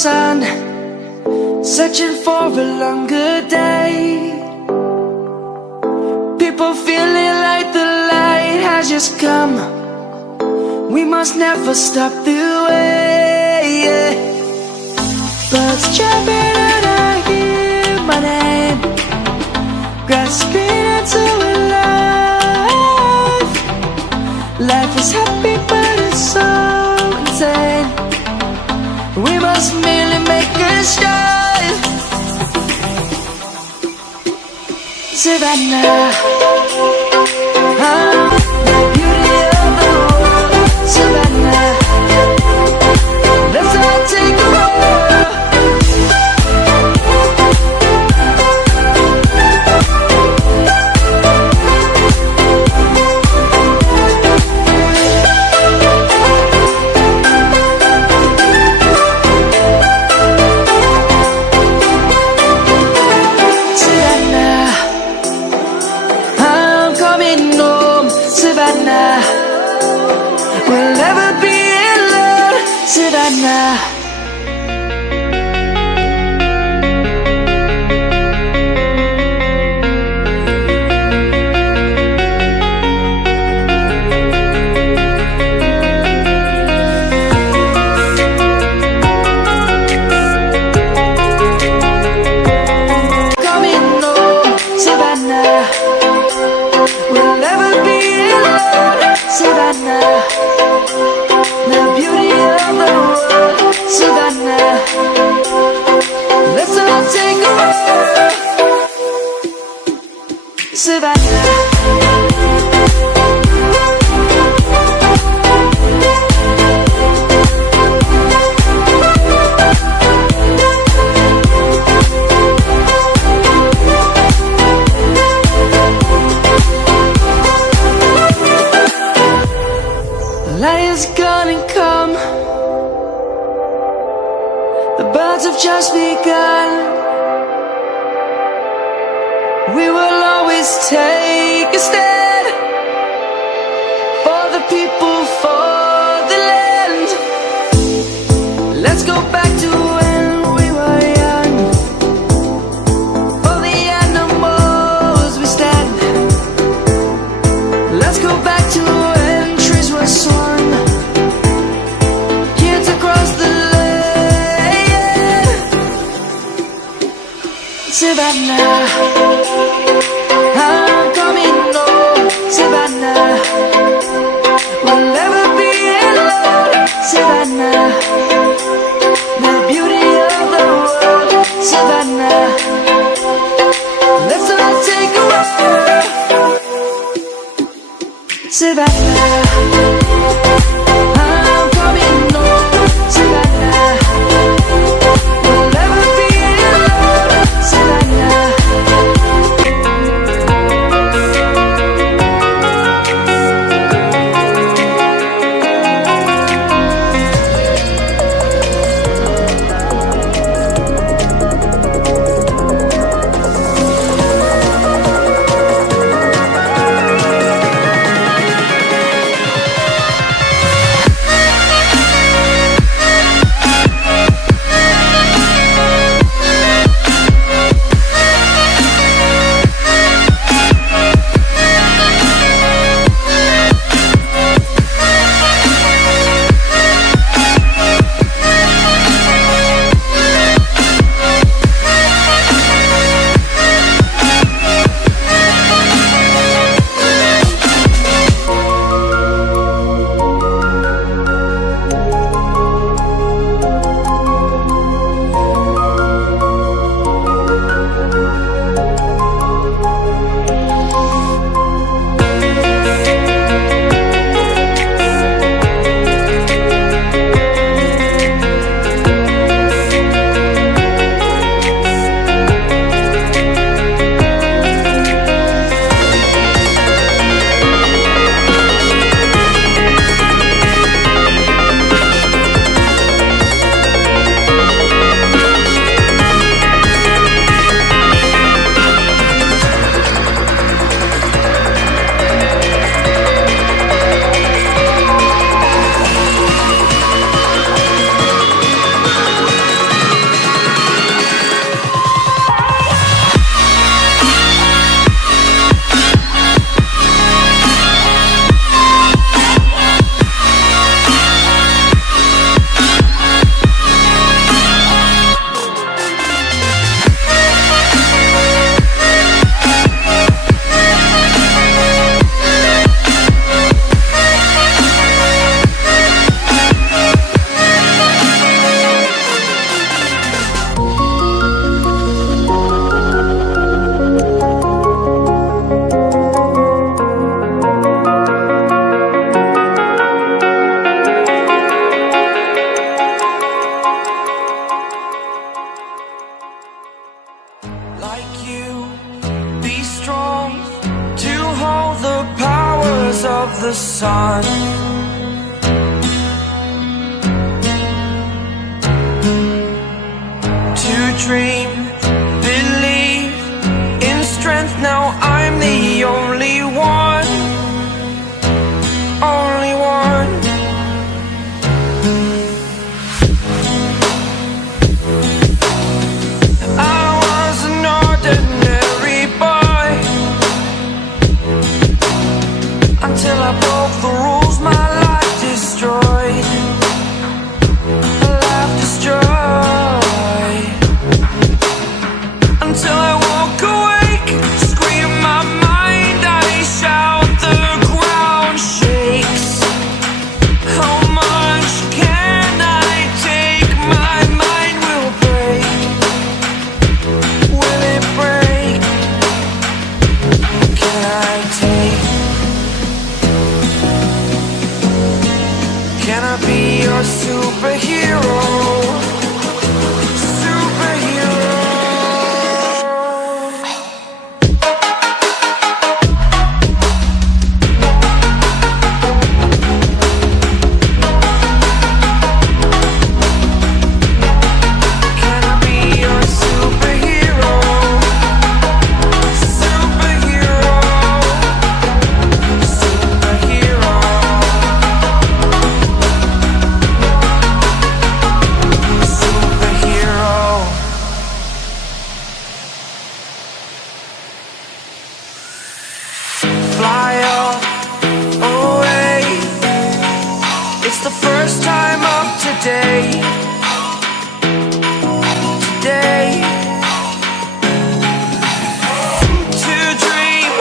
sun, searching for a longer day. People feeling like the light has just come. We must never stop the way. Birds jumping and I hear my name, grasping into a life. Life is happy but it's so insane. We must merely make a start. Savannah, the beauty of the world. Savannah, let's all take a walk. We'll never be alone, Savannah. Coming home, Savannah. We'll never be alone, Savannah. The beauty of the world, Savannah. Let's all take a walk, Savannah. Light is gonna come. The birds have just begun. We will always take a stand for the people, for the land. Let's go back to when we were young. For the animals we stand. Let's go back to when trees were swung. Kids across the land. Savannah, I'm coming home, Savannah. We'll never be alone, Savannah. The beauty of the world, Savannah. Let's all take a walk, Savannah. I'm coming home, Savannah. We'll never be alone, Savannah. of the sun. To dream, believe in strength. Now I'm the only one, only one. I was an ordinary boy until I broke the rules, my life destroyed, life destroyed. Until I woke awake, scream my mind, I shout, the ground shakes. How much can I take? My mind will break. Will it break? Can I take? Can I be your superhero? Fly off away. It's the first time of today. Today. To dream,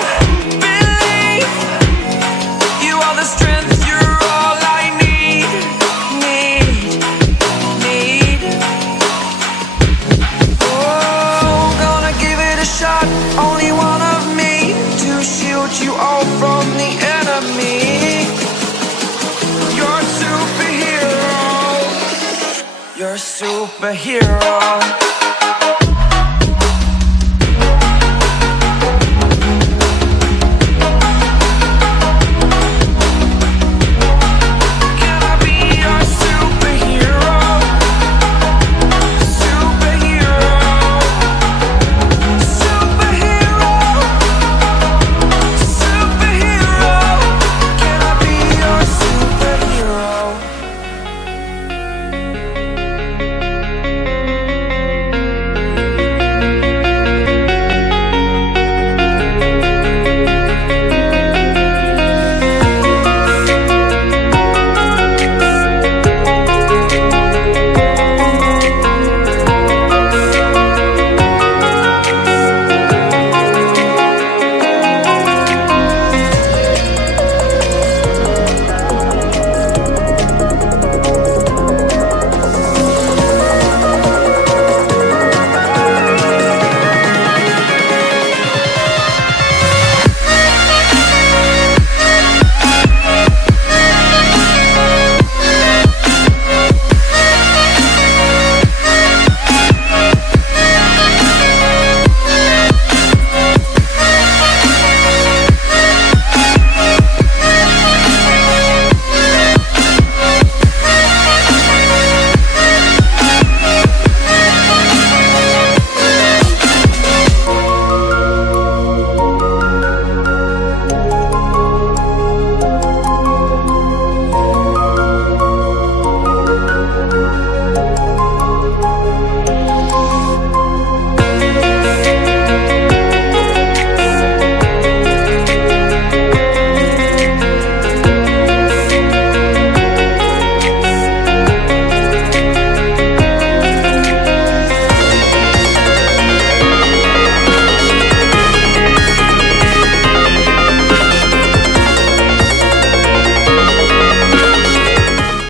believe. You are the strength, you're all I need. Need. Oh, gonna give it a shot. Only one of me to shield you all from the enemy. You're a superhero. You're a superhero.